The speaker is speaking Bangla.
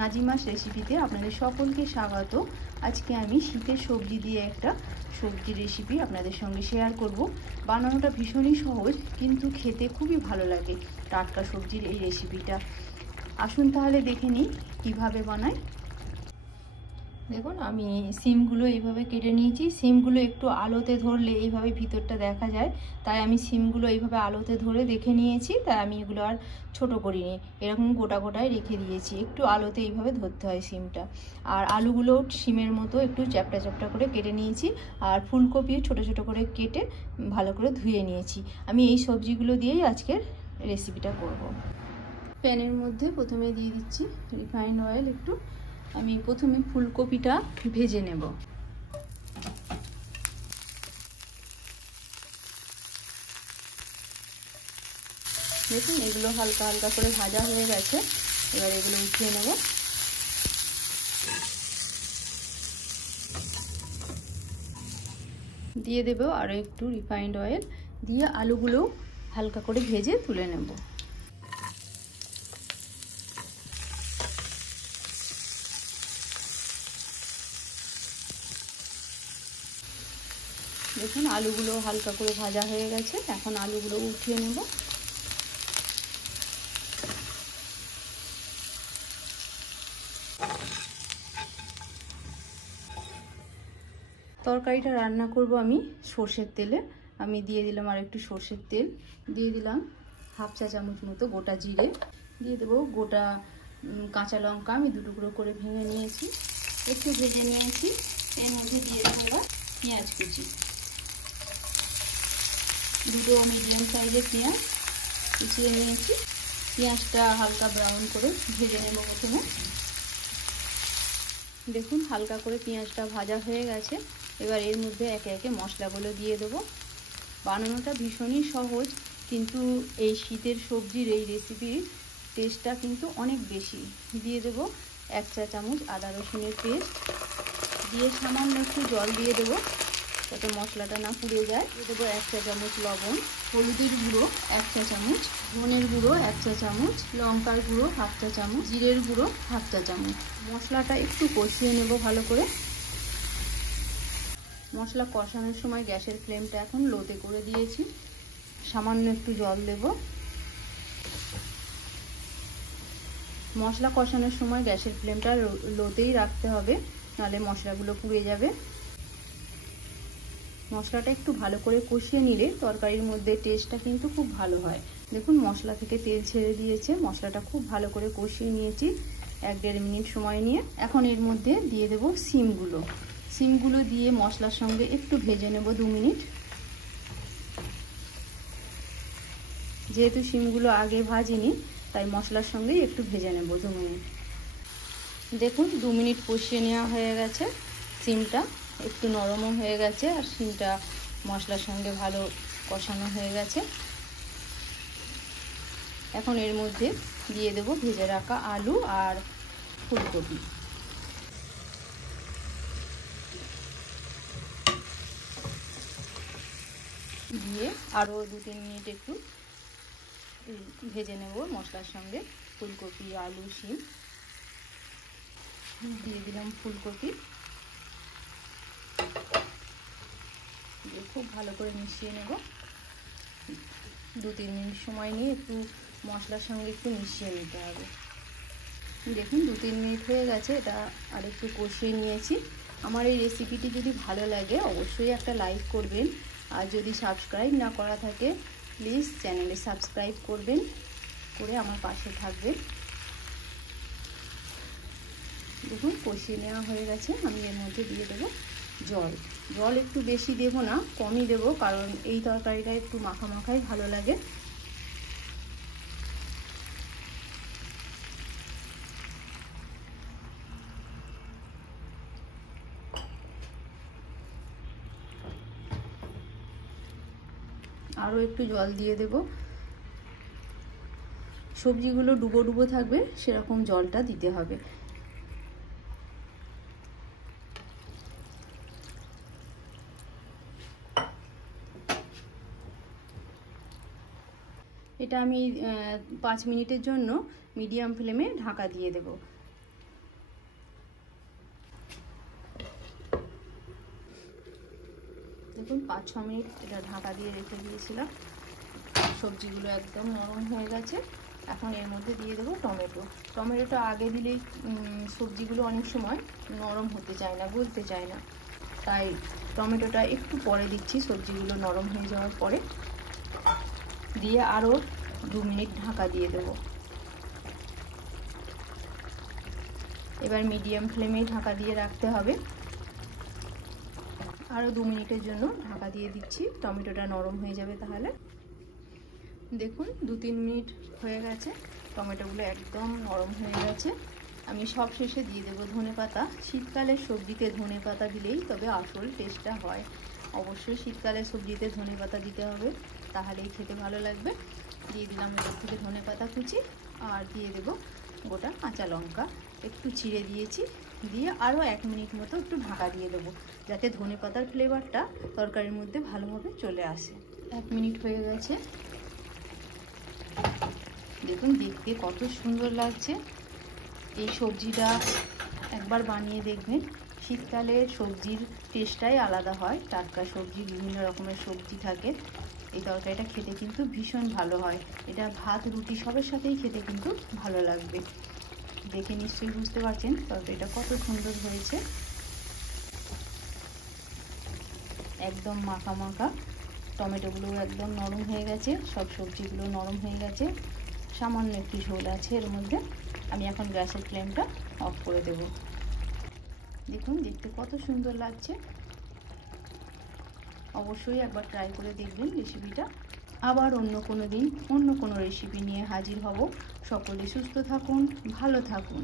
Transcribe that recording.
নাজিমাস রেসিপিতে আপনাদের সকলকে স্বাগত। আজকে আমি শীতের সবজি দিয়ে একটা সবজি রেসিপি আপনাদের সঙ্গে শেয়ার করব। বানানোটা ভীষণই সহজ, কিন্তু খেতে খুবই ভালো লাগে টাটকা সবজির এই রেসিপিটা। আসুন তাহলে দেখে নিই কীভাবে বানাই। দেখুন, আমি সিমগুলো এইভাবে কেটে নিয়েছি। সিমগুলো একটু আলোতে ধরলে এইভাবে ভিতরটা দেখা যায়, তাই আমি সিমগুলো এইভাবে আলোতে ধরে দেখে নিয়েছি। তাই আমি এগুলো আর ছোট করিনি, এরকম গোটা গোটায় রেখে দিয়েছি। একটু আলোতে এইভাবে ধরতে হয় সিমটা। আর আলুগুলো সিমের মতো একটু চ্যাপটা চ্যাপটা করে কেটে নিয়েছি। আর ফুলকপিও ছোট ছোট করে কেটে ভালো করে ধুয়ে নিয়েছি। আমি এই সবজিগুলো দিয়েই আজকের রেসিপিটা করব। প্যানের মধ্যে প্রথমে দিয়ে দিচ্ছি রিফাইন্ড অয়েল একটু। আমি প্রথমে ফুলকপিটা ভেজে নেব। দেখুন, এগুলো হালকা হালকা করে ভাজা হয়ে গেছে। এবার এগুলো উঠিয়ে নেব। দিয়ে দেব আরও একটু রিফাইন্ড অয়েল, দিয়ে আলুগুলো হালকা করে ভেজে তুলে নেব। দেখুন, আলুগুলো হালকা করে ভাজা হয়ে গেছে। এখন আলুগুলো উঠিয়ে নেব। তরকারিটা রান্না করব আমি সর্ষের তেলে। আমি দিয়ে দিলাম আর একটু সর্ষের তেল, দিয়ে দিলাম হাফ চা চামচ মতো গোটা জিরে, দিয়ে দেবো গোটা কাঁচা লঙ্কা আমি দু টুকরো করে ভেঙে নিয়েছি, একটু ভেজে নিয়েছি। এর মধ্যে দিয়ে দেবো পেঁয়াজ কুচি, দুটো মিডিয়াম সাইজের পেঁয়াজ কুচিয়ে নিয়েছি। পেঁয়াজটা হালকা ব্রাউন করে ভেজে নেব প্রথমে। দেখুন, হালকা করে পেঁয়াজটা ভাজা হয়ে গেছে। এবার এর মধ্যে একে একে মশলাগুলো দিয়ে দেবো। বানানোটা ভীষণই সহজ, কিন্তু এই শীতের সবজির এই রেসিপির টেস্টটা কিন্তু অনেক বেশি। দিয়ে দেবো 1 চা চামচ আদা রসুনের পেস্ট, দিয়ে সামান্য একটু জল দিয়ে দেবো যাতে মশলাটা না পুড়ে যায়। দিয়ে দেবো 1 চা চামচ লবণ, হলুদের গুঁড়ো 1 চা চামচ, ধনের গুঁড়ো 1 চা চামচ, লঙ্কার গুঁড়ো হাফ চা চামচ, জিরের গুঁড়ো হাফ চা চামচ। মশলাটা একটু কষিয়ে নেব ভালো করে। মশলা কষানোর সময় গ্যাসের ফ্লেমটা এখন লোতে করে দিয়েছি। সামান্য একটু জল দেব। মশলা কষানোর সময় গ্যাসের ফ্লেমটা লোতেই রাখতে হবে, নাহলে মশলাগুলো পুড়ে যাবে। মশলাটা একটু ভালো করে কষিয়ে নিলে তরকারির মধ্যে টেস্টটা কিন্তু খুব ভালো হয়। দেখুন, মশলা থেকে তেল ছেড়ে দিয়েছে। মশলাটা খুব ভালো করে কষিয়ে নিয়েছি 1-1.5 মিনিট সময় নিয়ে। এখন এর মধ্যে দিয়ে দেব সিমগুলো। সিমগুলো দিয়ে মশলার সঙ্গে একটু ভেজে নেব 2 মিনিট। যেহেতু সিমগুলো আগে ভাজিনি, তাই মশলার সঙ্গেই একটু ভেজে নেব 2 মিনিট। দেখুন, 2 মিনিট কষিয়ে নেওয়া হয়ে গেছে। সিমটা একটু নরমও হয়ে গেছে আর সিমটা মশলার সঙ্গে ভালো কষানো হয়ে গেছে। এখন এর মধ্যে দিয়ে দেব ভেজে রাখা আলু আর ফুলকপি। দিয়ে আরও 2-3 মিনিট একটু ভেজে নেব মশলার সঙ্গে ফুলকপি, আলু, শিম। দিয়ে দিলাম ফুলকপি, দিয়ে খুব ভালো করে মিশিয়ে নেব। 2-3 মিনিট সময় নিয়ে একটু মশলার সঙ্গে একটু মিশিয়ে নিতে হবে। দেখুন, 2-3 মিনিট হয়ে গেছে। এটা আর একটু কষিয়ে নিয়েছি। আমার এই রেসিপিটি যদি ভালো লাগে অবশ্যই একটা লাইক করবেন, আর যদি সাবস্ক্রাইব না করা থাকে প্লিজ চ্যানেলে সাবস্ক্রাইব করবেন, করে আমার পাশে থাকবেন। দেখুন, কষিয়ে নেওয়া হয়ে গেছে। আমি এর মধ্যে দিয়ে দেবো জল। জল একটু বেশি দেব না, কমই দেব, কারণ এই তরকারিটা একটু মাখা মাখাই ভালো লাগে। আরও একটু জল দিয়ে দেব। সবজিগুলো ডুবো ডুবো থাকবে সেরকম জলটা দিতে হবে। এটা আমি 5 মিনিটের জন্য মিডিয়াম ফ্লেমে ঢাকা দিয়ে দেব। দেখুন 5-6 মিনিট এটা ঢাকা দিয়ে রেখে দিয়েছিলাম। সবজিগুলো একদম নরম হয়ে গেছে। এখন এর মধ্যে দিয়ে দেবো টমেটো। টমেটোটা আগে দিলেই সবজিগুলো অনেক সময় নরম হতে চায় না, গলতে চায় না, তাই টমেটোটা একটু পরে দিচ্ছি, সবজিগুলো নরম হয়ে যাওয়ার পরে। দিয়ে আরও 2 মিনিট ঢাকা দিয়ে দেবো। এবার মিডিয়াম ফ্লেমেই ঢাকা দিয়ে রাখতে হবে। আরও 2 মিনিটের জন্য ঢাকা দিয়ে দিচ্ছি, টমেটোটা নরম হয়ে যাবে তাহলে। দেখুন 2-3 মিনিট হয়ে গেছে, টমেটোগুলো একদম নরম হয়ে গেছে। আমি সব শেষে দিয়ে দেবো ধনেপাতা। শীতকালের সবজিতে ধনেপাতা দিলেই তবে আসল টেস্টটা হয়। অবশ্যই শীতকালের সবজিতে ধনেপাতা দিতে হবে, তাহলেই খেতে ভালো লাগবে। দিয়ে দিলাম এর থেকে ধনেপাতা কুচি, আর দিয়ে দেবো গোটা কাঁচা লঙ্কা একটু চিড়ে দিয়েছি। দিয়ে আরও 1 মিনিট মতো একটু ঢাকা দিয়ে দেবো, যাতে ধনেপাতার ফ্লেভারটা তরকারির মধ্যে ভালোভাবে চলে আসে। 1 মিনিট হয়ে গেছে। দেখুন দেখতে কত সুন্দর লাগছে। এই সবজিটা একবার বানিয়ে দেখবেন। শীতকালে সবজির টেস্টটাই আলাদা হয়। টাটকা সবজি, বিভিন্ন রকমের সবজি থাকে। এই তরকারিটা খেতে কিন্তু ভীষণ ভালো হয়। এটা ভাত রুটি সবের সাথেই খেতে কিন্তু ভালো লাগবে। দেখে নিশ্চয়ই বুঝতে পারছেন তরকারিটা কত সুন্দর হয়েছে। একদম মাখা মাখা, টমেটোগুলো একদম নরম হয়ে গেছে, সব সবজিগুলো নরম হয়ে গেছে। সামান্য একটু ঝোল আছে এর মধ্যে। আমি এখন গ্যাসের ফ্লেমটা অফ করে দেব। দেখুন দেখতে কত সুন্দর লাগছে। অবশ্যই একবার ট্রাই করে দেখবেন রেসিপিটা। আবার অন্য কোনো দিন অন্য কোনো রেসিপি নিয়ে হাজির হব। সকলে সুস্থ থাকুন, ভালো থাকুন।